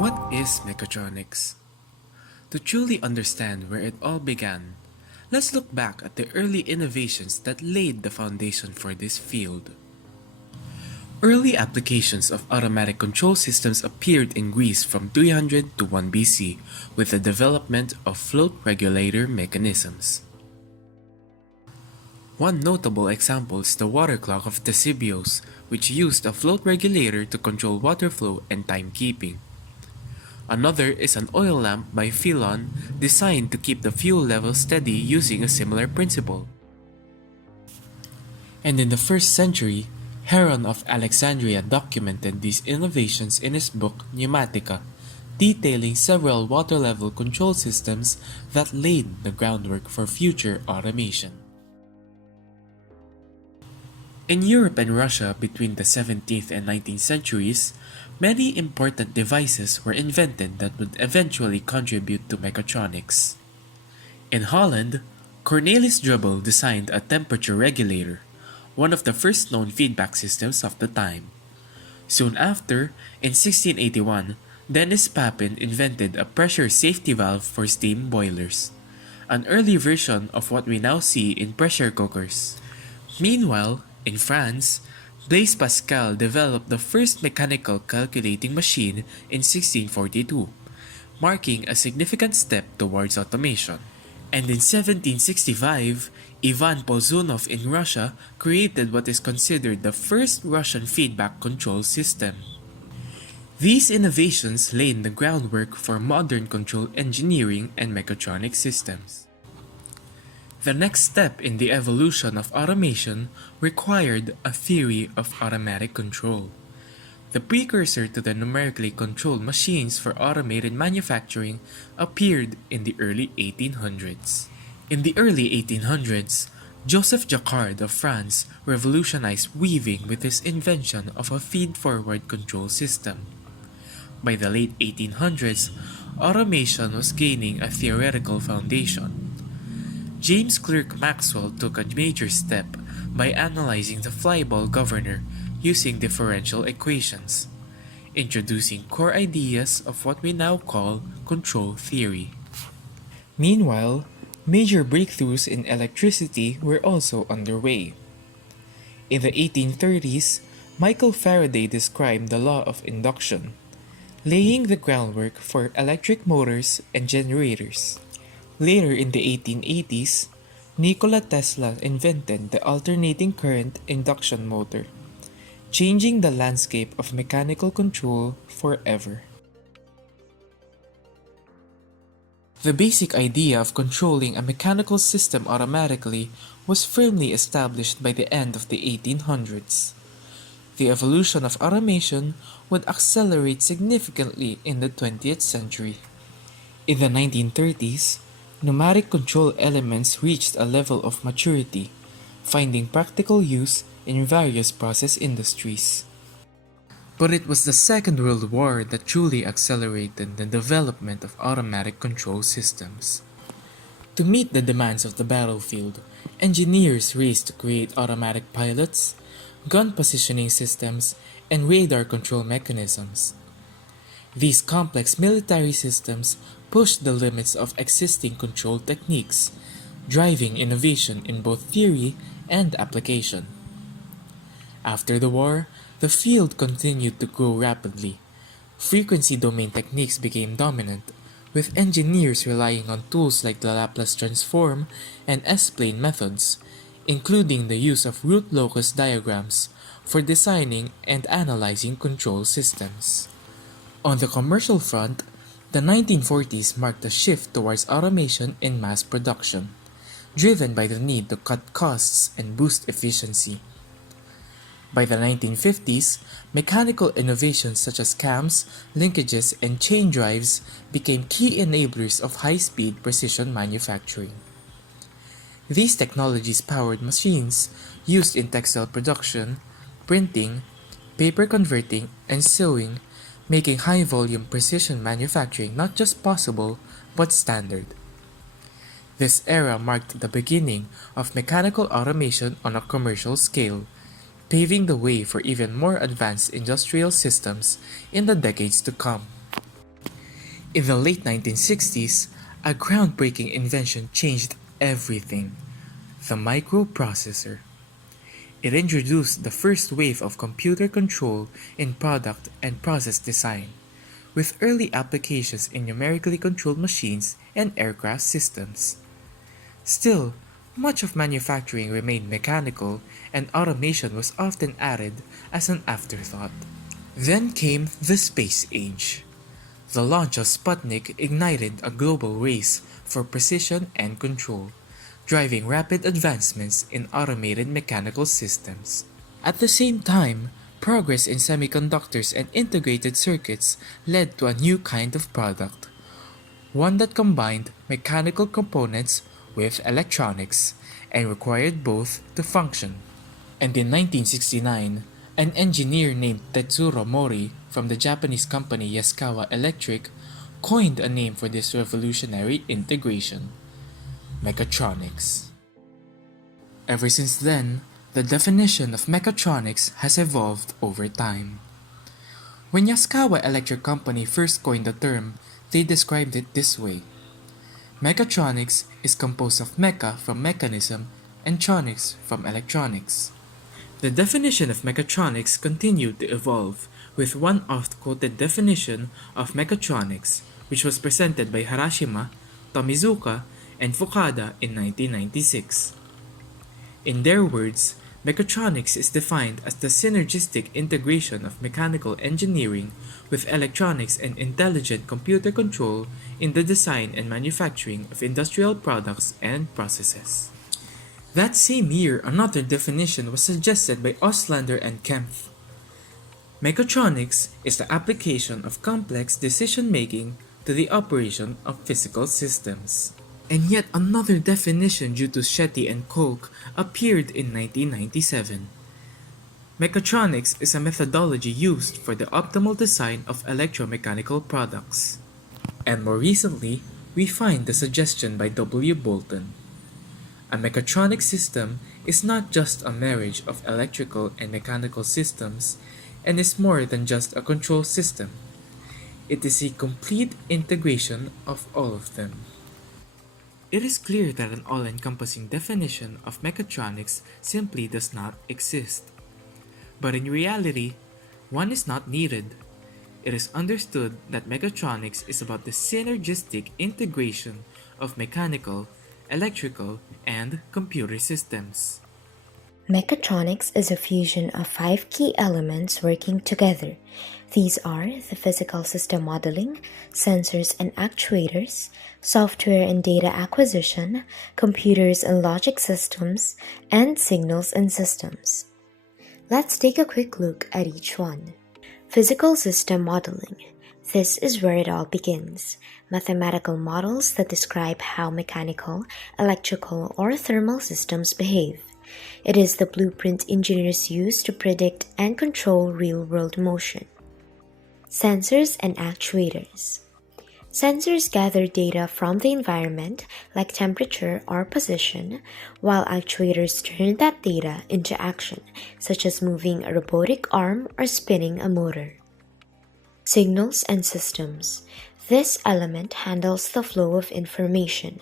What is mechatronics? To truly understand where it all began, let's look back at the early innovations that laid the foundation for this field. Early applications of automatic control systems appeared in Greece from 300 to 1 BC with the development of float regulator mechanisms. One notable example is the water clock of Ctesibios, which used a float regulator to control water flow and timekeeping. Another is an oil lamp by Philon designed to keep the fuel level steady using a similar principle. And in the 1st century, Heron of Alexandria documented these innovations in his book Pneumatica, detailing several water level control systems that laid the groundwork for future automation. In Europe and Russia between the 17th and 19th centuries, many important devices were invented that would eventually contribute to mechatronics. In Holland, Cornelis Drebbel designed a temperature regulator, one of the first known feedback systems of the time. Soon after, in 1681, Dennis Papin invented a pressure safety valve for steam boilers, an early version of what we now see in pressure cookers. Meanwhile, in France, Blaise Pascal developed the first mechanical calculating machine in 1642, marking a significant step towards automation. And in 1765, Ivan Polzunov in Russia created what is considered the first Russian feedback control system. These innovations laid the groundwork for modern control engineering and mechatronic systems. The next step in the evolution of automation required a theory of automatic control. The precursor to the numerically controlled machines for automated manufacturing appeared in the early 1800s. In the early 1800s, Joseph Jacquard of France revolutionized weaving with his invention of a feed-forward control system. By the late 1800s, automation was gaining a theoretical foundation. James Clerk Maxwell took a major step by analyzing the flyball governor using differential equations, introducing core ideas of what we now call control theory. Meanwhile, major breakthroughs in electricity were also underway. In the 1830s, Michael Faraday described the law of induction, laying the groundwork for electric motors and generators. Later in the 1880s, Nikola Tesla invented the alternating current induction motor, changing the landscape of mechanical control forever. The basic idea of controlling a mechanical system automatically was firmly established by the end of the 1800s. The evolution of automation would accelerate significantly in the 20th century. In the 1930s, pneumatic control elements reached a level of maturity, finding practical use in various process industries. But it was the Second World War that truly accelerated the development of automatic control systems. To meet the demands of the battlefield, engineers raced to create automatic pilots, gun positioning systems, and radar control mechanisms. These complex military systems pushed the limits of existing control techniques, driving innovation in both theory and application. After the war, the field continued to grow rapidly. Frequency domain techniques became dominant, with engineers relying on tools like the Laplace transform and S-plane methods, including the use of root locus diagrams for designing and analyzing control systems. On the commercial front, the 1940s marked a shift towards automation in mass production, driven by the need to cut costs and boost efficiency. By the 1950s, mechanical innovations such as cams, linkages, and chain drives became key enablers of high-speed precision manufacturing. These technologies powered machines used in textile production, printing, paper converting, and sewing, making high-volume precision manufacturing not just possible, but standard. This era marked the beginning of mechanical automation on a commercial scale, paving the way for even more advanced industrial systems in the decades to come. In the late 1960s, a groundbreaking invention changed everything: the microprocessor. It introduced the first wave of computer control in product and process design, with early applications in numerically controlled machines and aircraft systems. Still, much of manufacturing remained mechanical, and automation was often added as an afterthought. Then came the space age. The launch of Sputnik ignited a global race for precision and control, driving rapid advancements in automated mechanical systems. At the same time, progress in semiconductors and integrated circuits led to a new kind of product, one that combined mechanical components with electronics and required both to function. And in 1969, an engineer named Tetsuro Mori from the Japanese company Yaskawa Electric coined a name for this revolutionary integration: mechatronics. Ever since then, the definition of mechatronics has evolved over time. When Yaskawa Electric Company first coined the term, they described it this way: mechatronics is composed of mecha from mechanism and tronics from electronics. The definition of mechatronics continued to evolve, with one oft-quoted definition of mechatronics, which was presented by Harashima, Tomizuka, and Fukada in 1996. In their words, mechatronics is defined as the synergistic integration of mechanical engineering with electronics and intelligent computer control in the design and manufacturing of industrial products and processes. That same year, another definition was suggested by Oslander and Kempf. Mechatronics is the application of complex decision-making to the operation of physical systems. And yet another definition due to Shetty and Kolk appeared in 1997. Mechatronics is a methodology used for the optimal design of electromechanical products. And more recently, we find the suggestion by W. Bolton. A mechatronic system is not just a marriage of electrical and mechanical systems, and is more than just a control system. It is a complete integration of all of them. It is clear that an all-encompassing definition of mechatronics simply does not exist. But in reality, one is not needed. It is understood that mechatronics is about the synergistic integration of mechanical, electrical, and computer systems. Mechatronics is a fusion of 5 key elements working together. These are the physical system modeling, sensors and actuators, software and data acquisition, computers and logic systems, and signals and systems. Let's take a quick look at each one. Physical system modeling. This is where it all begins. Mathematical models that describe how mechanical, electrical, or thermal systems behave. It is the blueprint engineers use to predict and control real-world motion. Sensors and actuators. Sensors gather data from the environment, like temperature or position, while actuators turn that data into action, such as moving a robotic arm or spinning a motor. Signals and systems. This element handles the flow of information,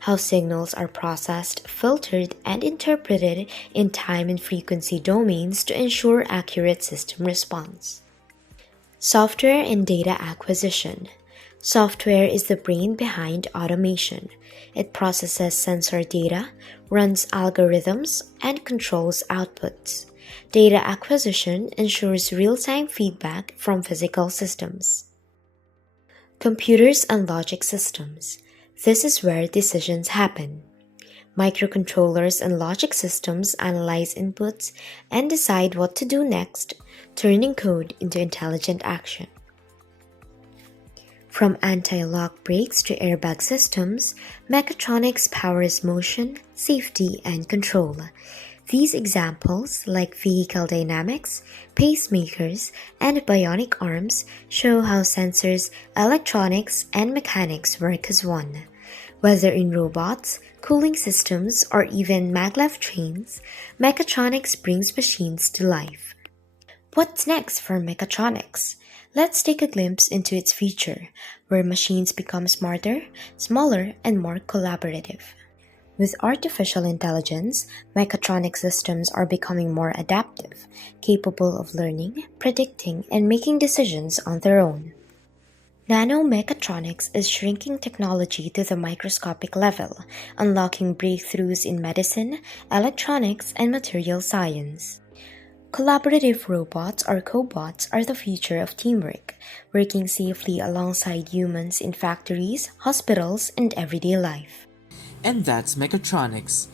how signals are processed, filtered, and interpreted in time and frequency domains to ensure accurate system response. Software and data acquisition. Software is the brain behind automation. It processes sensor data, runs algorithms, and controls outputs. Data acquisition ensures real-time feedback from physical systems. Computers and logic systems. This is where decisions happen. Microcontrollers and logic systems analyze inputs and decide what to do next, turning code into intelligent action. From anti-lock brakes to airbag systems, mechatronics powers motion, safety, and control. These examples, like vehicle dynamics, pacemakers, and bionic arms, show how sensors, electronics, and mechanics work as one. Whether in robots, cooling systems, or even maglev trains, mechatronics brings machines to life. What's next for mechatronics? Let's take a glimpse into its future, where machines become smarter, smaller, and more collaborative. With artificial intelligence, mechatronic systems are becoming more adaptive, capable of learning, predicting, and making decisions on their own. Nanomechatronics is shrinking technology to the microscopic level, unlocking breakthroughs in medicine, electronics, and material science. Collaborative robots or cobots are the future of teamwork, working safely alongside humans in factories, hospitals, and everyday life. And that's mechatronics,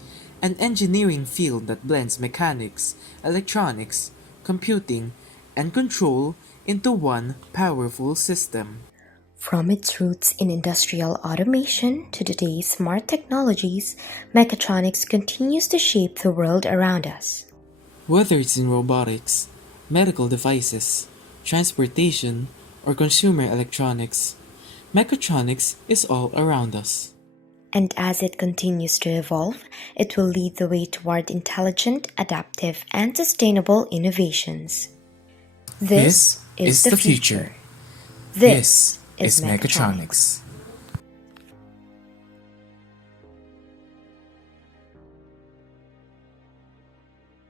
an engineering field that blends mechanics, electronics, computing, and control into one powerful system. From its roots in industrial automation to today's smart technologies, mechatronics continues to shape the world around us. Whether it's in robotics, medical devices, transportation, or consumer electronics, mechatronics is all around us. And as it continues to evolve, it will lead the way toward intelligent, adaptive, and sustainable innovations. This This is is the the future. future. This This is is mechatronics. mechatronics.